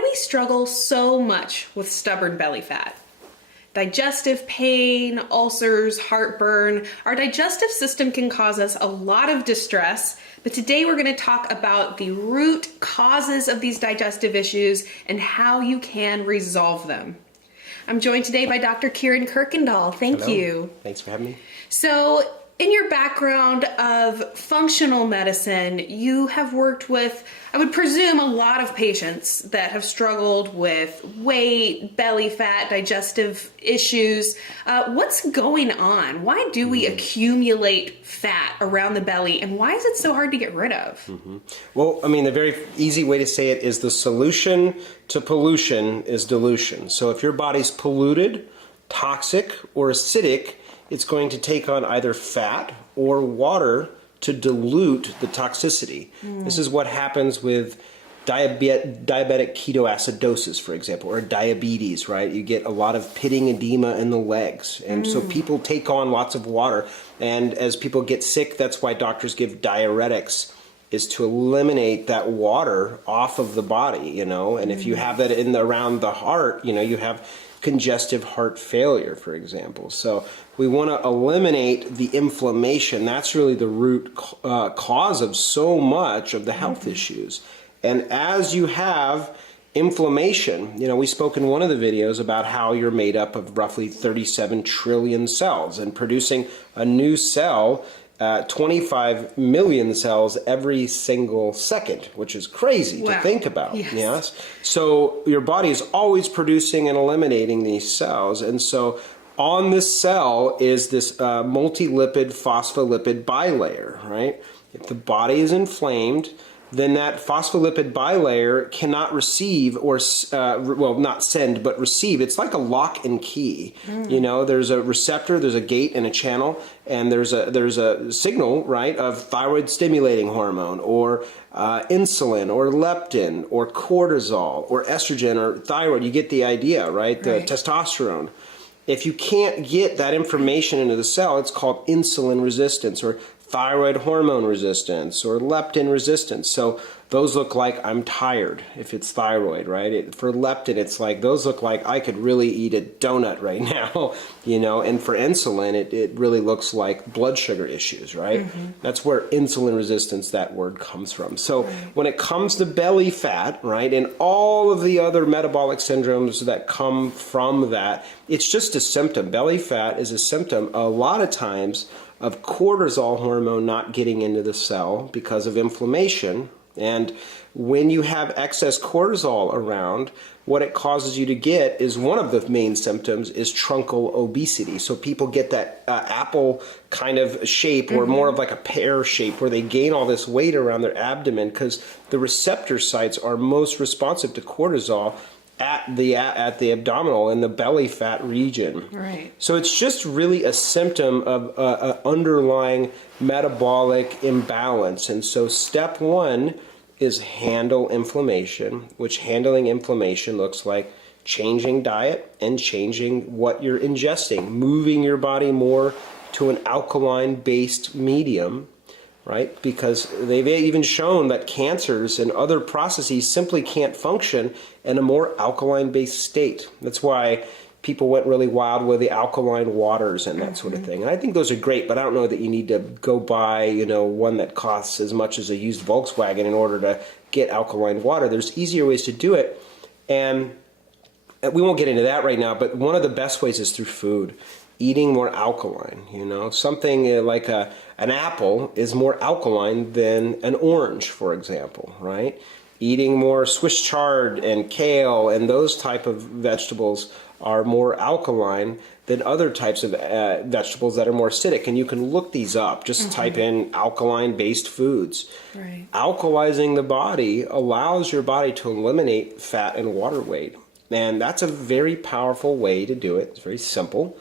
do we struggle so much with stubborn belly fat? Digestive pain, ulcers, heartburn. Our digestive system can cause us a lot of distress, but today we're going to talk about the root causes of these digestive issues and how you can resolve them. I'm joined today by Dr. Kieran Kirkendall. Thank you. Thanks for having me. So, in your background of functional medicine, you have worked with, I would presume, a lot of patients that have struggled with weight, belly fat, digestive issues. What's going on? Why do we accumulate fat around the belly, and why is it so hard to get rid of? Well, I mean, the very easy way to say it is the solution to pollution is dilution. So if your body's polluted, toxic, or acidic, it's going to take on either fat or water to dilute the toxicity. This is what happens with diabetic ketoacidosis, for example, or diabetes, right? You get a lot of pitting edema in the legs. And so people take on lots of water. And as people get sick, that's why doctors give diuretics, is to eliminate that water off of the body, you know? And if you have that around the heart, you know, you have congestive heart failure, for example. So we want to eliminate the inflammation. That's really the root cause of so much of the health issues. And as you have inflammation, you know, we spoke in one of the videos about how you're made up of roughly 37 trillion cells, and producing a new cell, 25 million cells every single second, which is crazy to think about. Yes. So your body is always producing and eliminating these cells. And so on this cell is this multi-lipid phospholipid bilayer, right? If the body is inflamed, then that phospholipid bilayer cannot receive or, well, not send, but receive. It's like a lock and key. You know, there's a receptor, there's a gate and a channel, and there's a signal, right, of thyroid stimulating hormone, or insulin, or leptin, or cortisol, or estrogen, or thyroid. You get the idea, right? The testosterone. If you can't get that information into the cell, it's called insulin resistance, or thyroid hormone resistance, or leptin resistance. So those look like I'm tired if it's thyroid, right? For leptin, it's like, those look like I could really eat a donut right now, you know? And for insulin, it really looks like blood sugar issues, right? That's where insulin resistance, that word, comes from. So when it comes to belly fat, right, and all of the other metabolic syndromes that come from that, it's just a symptom. Belly fat is a symptom a lot of times of cortisol hormone not getting into the cell because of inflammation. And when you have excess cortisol around, what it causes you to get is, one of the main symptoms is truncal obesity. So people get that apple kind of shape, or more of like a pear shape, where they gain all this weight around their abdomen because the receptor sites are most responsive to cortisol at the abdominal and the belly fat region. Right. So it's just really a symptom of underlying metabolic imbalance. And so step one is handle inflammation, which handling inflammation looks like changing diet and changing what you're ingesting, moving your body more to an alkaline-based medium, right? Because they've even shown that cancers and other processes simply can't function in a more alkaline-based state. That's why people went really wild with the alkaline waters and that sort of thing. And I think those are great, but I don't know that you need to go buy, you know, one that costs as much as a used Volkswagen in order to get alkaline water. There's easier ways to do it. And we won't get into that right now, but one of the best ways is through food. Eating more alkaline, you know, something like an apple is more alkaline than an orange, for example, right? Eating more Swiss chard and kale and those type of vegetables are more alkaline than other types of vegetables that are more acidic. And you can look these up. Just type in alkaline-based foods. Right. Alkalizing the body allows your body to eliminate fat and water weight. And that's a very powerful way to do it. It's very simple.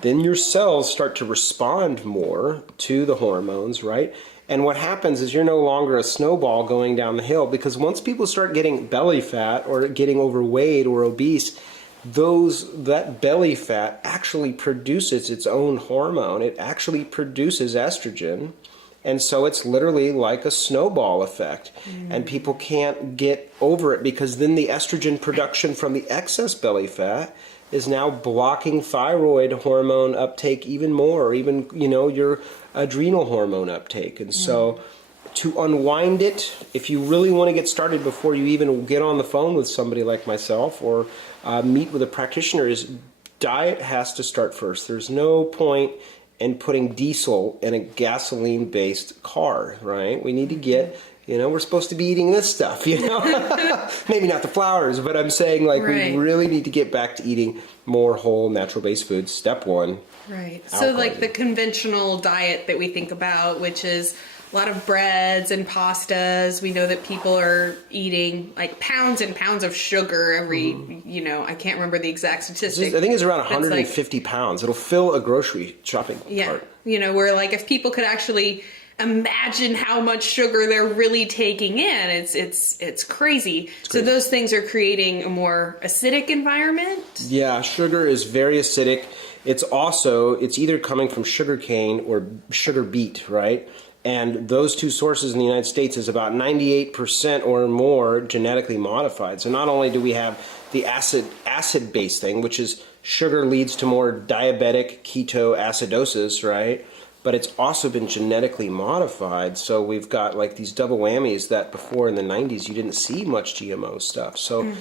Then your cells start to respond more to the hormones, right? And what happens is you're no longer a snowball going down the hill, because once people start getting belly fat or getting overweight or obese, that belly fat actually produces its own hormone. It actually produces estrogen. And so it's literally like a snowball effect. And people can't get over it because then the estrogen production from the excess belly fat is now blocking thyroid hormone uptake even more, or even, your adrenal hormone uptake. And so to unwind it, if you really want to get started before you even get on the phone with somebody like myself or meet with a practitioner, is diet has to start first. There's no point in putting diesel in a gasoline-based car, right? We need to get, we're supposed to be eating this stuff, maybe not the flowers, but I'm saying we really need to get back to eating more whole natural-based foods. Step one. Right. So like the conventional diet that we think about, which is a lot of breads and pastas. We know that people are eating like pounds and pounds of sugar every, I can't remember the exact statistic. I think it's around 150 pounds. It'll fill a grocery shopping cart. Where like if people could actually imagine how much sugar they're really taking in, it's crazy. So those things are creating a more acidic environment. Yeah, sugar is very acidic. It's either coming from sugar cane or sugar beet, right? And those two sources in the United States is about 98% or more genetically modified. So not only do we have the acid-based thing, which is sugar leads to more diabetic ketoacidosis, right? But it's also been genetically modified. So we've got like these double whammies that before in the 90s you didn't see much GMO stuff. So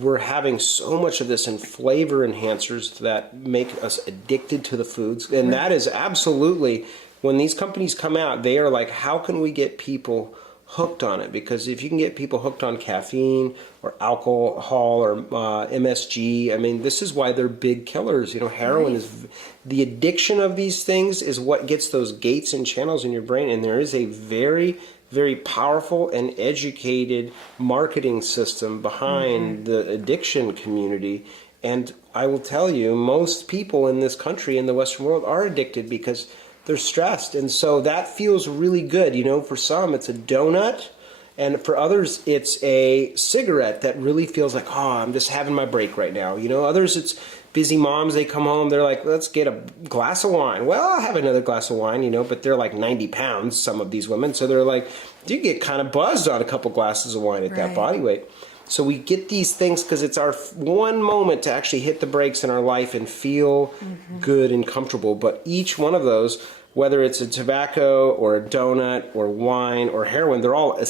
we're having so much of this in flavor enhancers that make us addicted to the foods. And that is absolutely... When these companies come out, they are like, how can we get people hooked on it? Because if you can get people hooked on caffeine or alcohol or MSG, I mean, this is why they're big killers. Heroin is the addiction of these things is what gets those gates and channels in your brain. And there is a very, very powerful and educated marketing system behind the addiction community. And I will tell you, most people in this country, in the Western world, are addicted because they're stressed. And so that feels really good. For some, it's a donut. And for others, it's a cigarette that really feels like, I'm just having my break right now. Others, it's busy moms. They come home, they're like, let's get a glass of wine. Well, I'll have another glass of wine, but they're like 90 pounds, some of these women. So they're like, you get kind of buzzed on a couple glasses of wine at that body weight. So we get these things because it's our one moment to actually hit the brakes in our life and feel good and comfortable. But each one of those, whether it's a tobacco or a donut or wine or heroin, they're all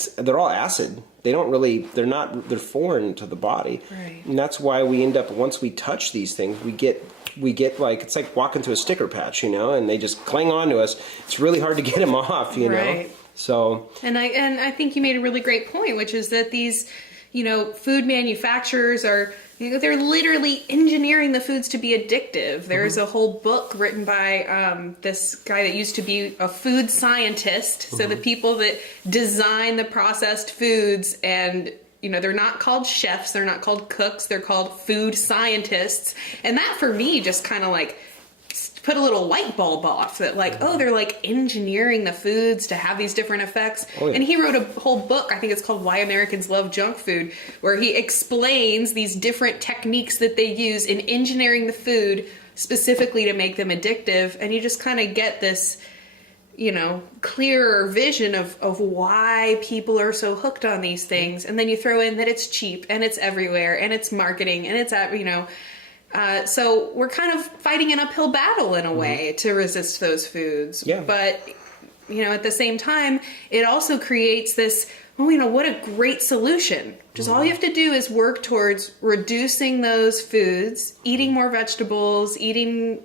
acid. They're foreign to the body. Right. And that's why we end up, once we touch these things, we get like, it's like walking to a sticker patch, and they just cling on to us. It's really hard to get them off, know. So. And I think you made a really great point, which is that these food manufacturers are, they're literally engineering the foods to be addictive. There's a whole book written by this guy that used to be a food scientist. So the people that design the processed foods, and they're not called chefs, they're not called cooks, they're called food scientists. And that for me just kind of like put a little light bulb off that like, they're like engineering the foods to have these different effects. And he wrote a whole book, I think it's called Why Americans Love Junk Food, where he explains these different techniques that they use in engineering the food specifically to make them addictive. And you just kind of get this, clearer vision of why people are so hooked on these things. And then you throw in that it's cheap and it's everywhere and it's marketing and it's so we're kind of fighting an uphill battle in a way to resist those foods. Yeah. But, at the same time, it also creates this, what a great solution. Just all you have to do is work towards reducing those foods, eating more vegetables, eating,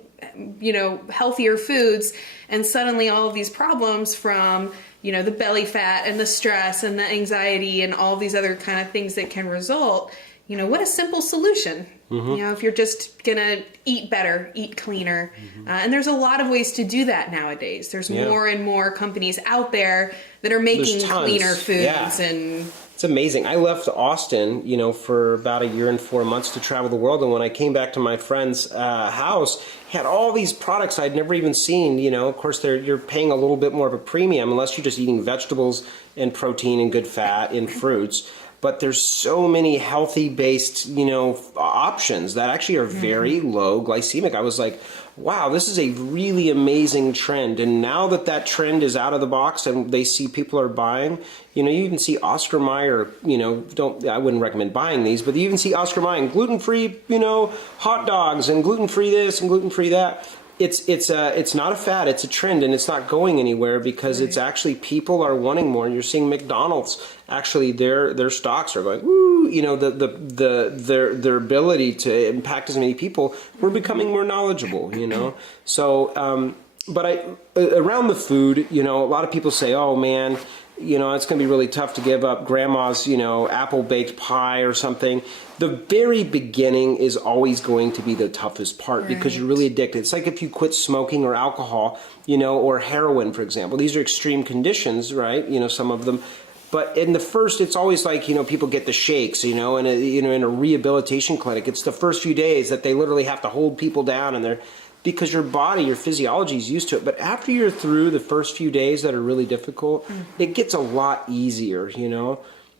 healthier foods, and suddenly all of these problems from, the belly fat and the stress and the anxiety and all these other kind of things that can result, what a simple solution. If you're just going to eat better, eat cleaner. And there's a lot of ways to do that nowadays. There's more and more companies out there that are making cleaner foods. And it's amazing. I left Austin, for about a year and 4 months to travel the world. And when I came back to my friend's house, he had all these products I'd never even seen. Of course, you're paying a little bit more of a premium unless you're just eating vegetables and protein and good fat and fruits. but there's so many healthy based, options that actually are very low glycemic. I was like, wow, this is a really amazing trend. And now that trend is out of the box and they see people are buying, you even see Oscar Mayer, I wouldn't recommend buying these, but you even see Oscar Mayer gluten-free, hot dogs and gluten-free this and gluten-free that. It's not a fad, it's a trend, and it's not going anywhere because it's actually people are wanting more. And you're seeing McDonald's actually their stocks are going woo. Their ability to impact as many people. We're becoming more knowledgeable. So but around the food, a lot of people say, oh man, it's going to be really tough to give up grandma's, apple baked pie or something. The very beginning is always going to be the toughest part because you're really addicted. It's like if you quit smoking or alcohol, or heroin, for example. These are extreme conditions, right? Some of them. But in the first, it's always like, people get the shakes, in a rehabilitation clinic. It's the first few days that they literally have to hold people down and because your body, your physiology is used to it. But after you're through the first few days that are really difficult, it gets a lot easier,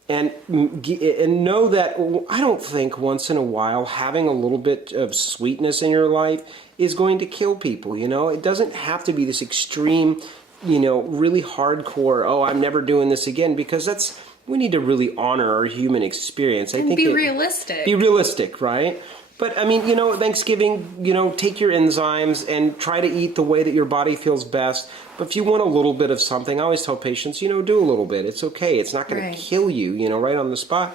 And know that I don't think once in a while having a little bit of sweetness in your life is going to kill people, It doesn't have to be this extreme, really hardcore, oh, I'm never doing this again, because we need to really honor our human experience. I think be realistic. Be realistic, right? But I mean, Thanksgiving, take your enzymes and try to eat the way that your body feels best. But if you want a little bit of something, I always tell patients, do a little bit. It's okay. It's not going to kill you, right on the spot.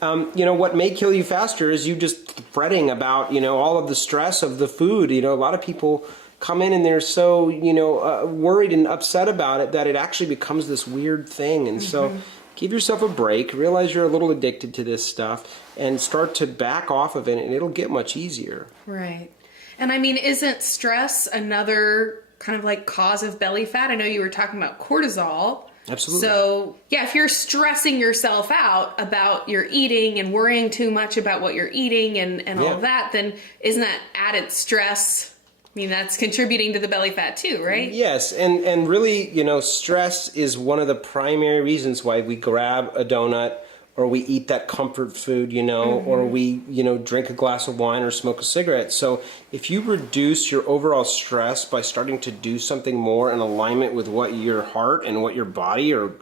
What may kill you faster is you just fretting about, all of the stress of the food. A lot of people come in and they're so, worried and upset about it that it actually becomes this weird thing. And so give yourself a break, realize you're a little addicted to this stuff, and start to back off of it, and it'll get much easier. Right. And I mean, isn't stress another kind of like cause of belly fat? I know you were talking about cortisol. Absolutely. So, yeah, if you're stressing yourself out about your eating and worrying too much about what you're eating and all of that, then isn't that added stress? I mean, that's contributing to the belly fat too, right? Yes, and really, stress is one of the primary reasons why we grab a donut or we eat that comfort food, or we, drink a glass of wine or smoke a cigarette. So if you reduce your overall stress by starting to do something more in alignment with what your heart and what your body are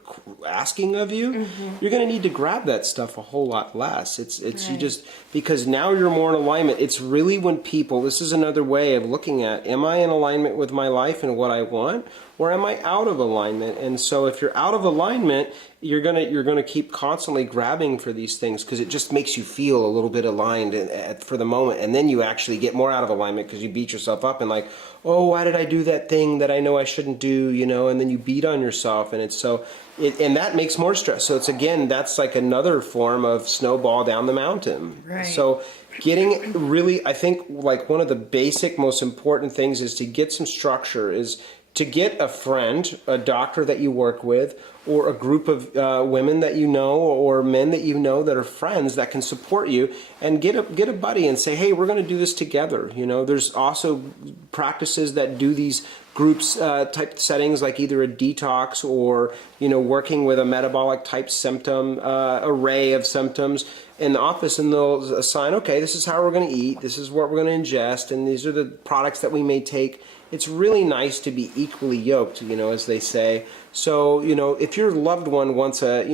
asking of you, you're going to need to grab that stuff a whole lot less. You just, because now you're more in alignment. It's really when people, this is another way of looking at, am I in alignment with my life and what I want? Or am I out of alignment? And so if you're out of alignment, you're gonna keep constantly grabbing for these things because it just makes you feel a little bit aligned for the moment, and then you actually get more out of alignment because you beat yourself up and like, oh, why did I do that thing that I know I shouldn't do, and then you beat on yourself, and and that makes more stress. So that's like another form of snowball down the mountain. Right. So getting really, I think like one of the basic, most important things is to get some structure, is to get a friend, a doctor that you work with, or a group of women that you know, or men that you know that are friends that can support you, and get a buddy and say, hey, we're going to do this together. There's also practices that do these groups type settings, like either a detox or working with a metabolic type symptom array of symptoms in the office, and they'll assign, okay, this is how we're going to eat, this is what we're going to ingest, and these are the products that we may take. It's really nice to be equally yoked, as they say. So, if your loved one wants a,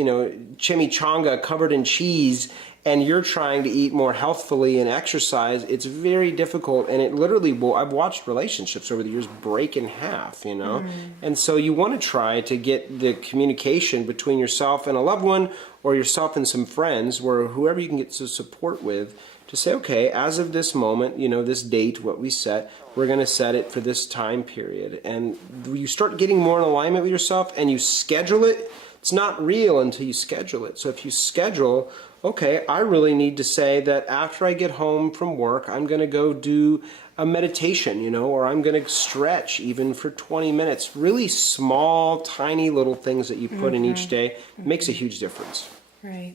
chimichanga covered in cheese and you're trying to eat more healthfully and exercise, it's very difficult. And it literally I've watched relationships over the years break in half, And so you want to try to get the communication between yourself and a loved one, or yourself and some friends, or whoever you can get some support with, to say, okay, as of this moment, this date, what we set, we're going to set it for this time period. And you start getting more in alignment with yourself and you schedule it. It's not real until you schedule it. So if you schedule, okay, I really need to say that after I get home from work, I'm going to go do a meditation, or I'm going to stretch even for 20 minutes. Really small, tiny little things that you put in each day makes a huge difference. Right.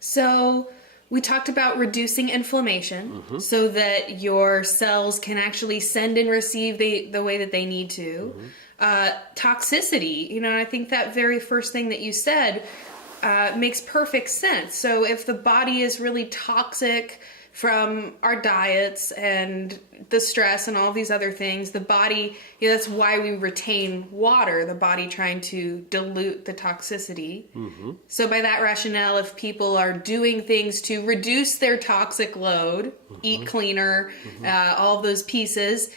So we talked about reducing inflammation so that your cells can actually send and receive the way that they need to. Toxicity, I think that very first thing that you said, makes perfect sense. So if the body is really toxic from our diets and the stress and all these other things, the body, that's why we retain water, the body trying to dilute the toxicity. So by that rationale, if people are doing things to reduce their toxic load, eat cleaner, all those pieces,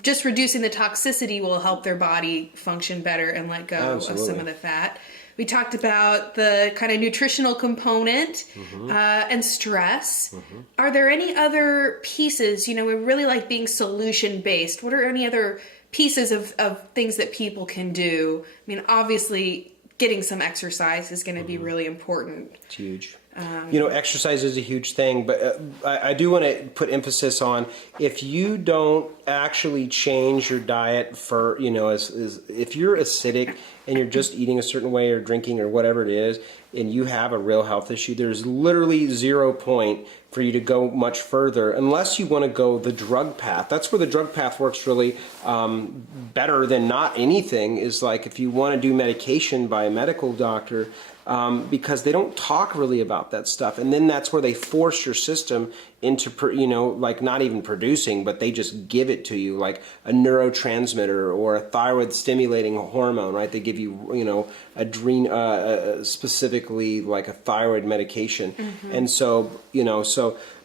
just reducing the toxicity will help their body function better and let go of some of the fat. We talked about the kind of nutritional component and stress. Are there any other pieces? We really like being solution-based. What are any other pieces of things that people can do? I mean, obviously, getting some exercise is going to be really important. It's huge. Exercise is a huge thing, but I do want to put emphasis on, if you don't actually change your diet for, if you're acidic and you're just eating a certain way or drinking or whatever it is, and you have a real health issue, there's literally 0 point for you to go much further unless you want to go the drug path. That's where the drug path works really better than not anything, is like if you want to do medication by a medical doctor, because they don't talk really about that stuff. And then that's where they force your system into, like not even producing, but they just give it to you like a neurotransmitter or a thyroid stimulating hormone, right? They give you, specifically like a thyroid medication. And so,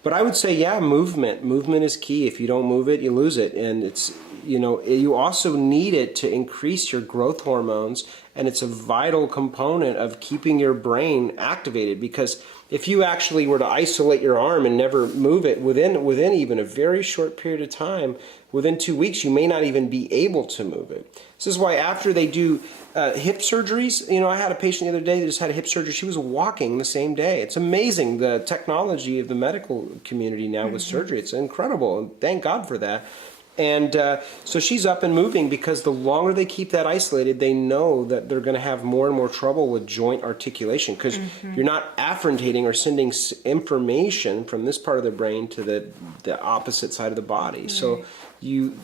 but I would say, movement is key. If you don't move it, you lose it. And it's, you also need it to increase your growth hormones, and it's a vital component of keeping your brain activated, because if you actually were to isolate your arm and never move it within even a very short period of time, within 2 weeks, you may not even be able to move it. This is why after they do hip surgeries, I had a patient the other day that just had a hip surgery. She was walking the same day. It's amazing, the technology of the medical community now with surgery. It's incredible, and thank God for that. And so she's up and moving, because the longer they keep that isolated, they know that they're going to have more and more trouble with joint articulation, because you're not afferentating or sending information from this part of the brain to the opposite side of the body. Right.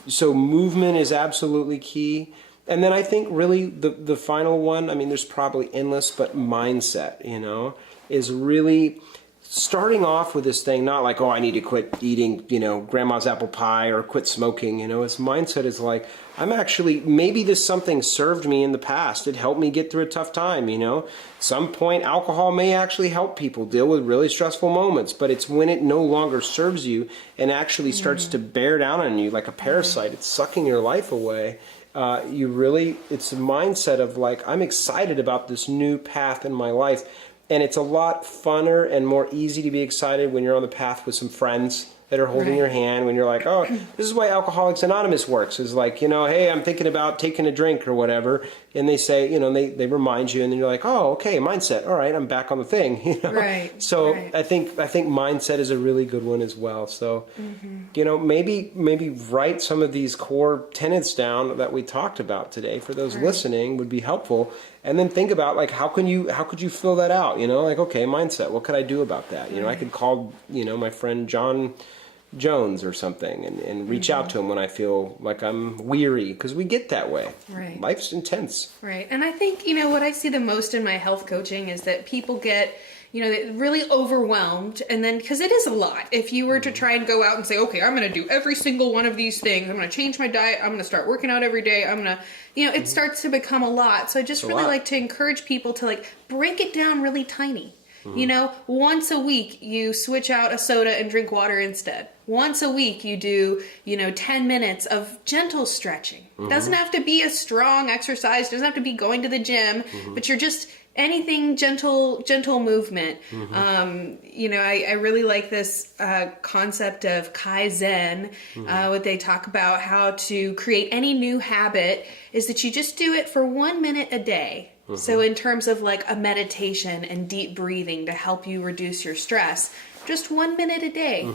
So movement is absolutely key. And then I think really the final one, I mean, there's probably endless, but mindset, is really starting off with this thing, not like, I need to quit eating, grandma's apple pie or quit smoking. Its mindset is like, I'm actually, maybe this something served me in the past. It helped me get through a tough time, Some point, alcohol may actually help people deal with really stressful moments, but it's when it no longer serves you and actually starts to bear down on you like a parasite. It's sucking your life away. It's a mindset of like, I'm excited about this new path in my life. And it's a lot funner and more easy to be excited when you're on the path with some friends that are holding your hand, when you're like, this is why Alcoholics Anonymous works. Is like, hey, I'm thinking about taking a drink or whatever. And they say, they remind you, and then you're like, okay, mindset. All right, I'm back on the thing. Right. So right. I think mindset is a really good one as well. So, maybe write some of these core tenets down that we talked about today for those listening would be helpful. And then think about like, how could you fill that out? Like, okay, mindset. What could I do about that? I could call, my friend John Jones or something and reach out to him when I feel like I'm weary, because we get that way. Right. Life's intense. Right. And I think, what I see the most in my health coaching is that people get, really overwhelmed. And then, because it is a lot. If you were to try and go out and say, okay, I'm going to do every single one of these things. I'm going to change my diet. I'm going to start working out every day. I'm going to, it starts to become a lot. So I just really like to encourage people to like break it down really tiny. Once a week you switch out a soda and drink water instead. Once a week you do, 10 minutes of gentle stretching. Doesn't have to be a strong exercise, doesn't have to be going to the gym, but you're just anything gentle movement. I really like this concept of Kaizen. What they talk about how to create any new habit is that you just do it for 1 minute a day. So in terms of like a meditation and deep breathing to help you reduce your stress, just 1 minute a day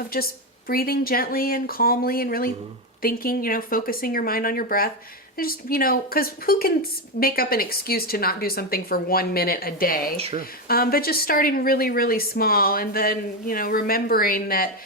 of just breathing gently and calmly and really thinking, focusing your mind on your breath. Just, because who can make up an excuse to not do something for 1 minute a day? Sure. But just starting really, really small, and then, remembering that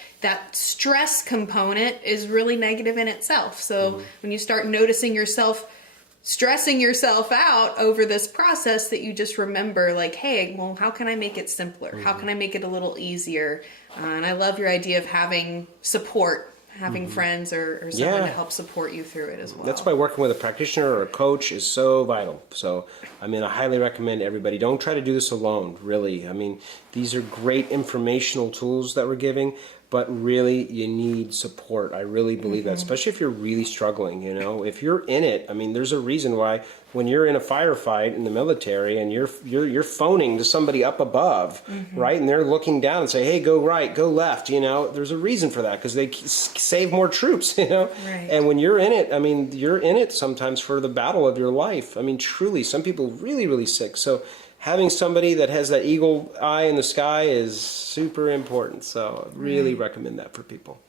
stress component is really negative in itself. So when you start noticing yourself stressing yourself out over this process that you just remember, like, hey, well, how can I make it simpler? How can I make it a little easier? And I love your idea of having support, having friends or someone to help support you through it as well. That's why working with a practitioner or a coach is so vital. So, I mean, I highly recommend everybody, don't try to do this alone, really. I mean, these are great informational tools that we're giving, but really you need support. I really believe that, especially if you're really struggling, you know. If you're in it, I mean, there's a reason why when you're in a firefight in the military and you're phoning to somebody up above, right? And they're looking down and say, hey, go right, go left, you know. There's a reason for that, because they save more troops, you know. Right. And when you're in it, I mean, you're in it sometimes for the battle of your life. I mean, truly, some people really, really sick. So having somebody that has that eagle eye in the sky is super important. So I really recommend that for people.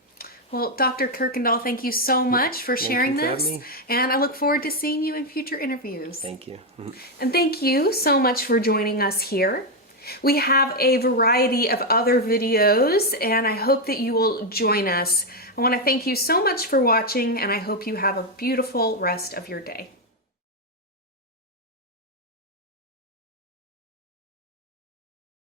Well, Dr. Kirkendall, thank you so much for sharing for this. having me. And I look forward to seeing you in future interviews. Thank you. And thank you so much for joining us here. We have a variety of other videos, and I hope that you will join us. I want to thank you so much for watching, and I hope you have a beautiful rest of your day.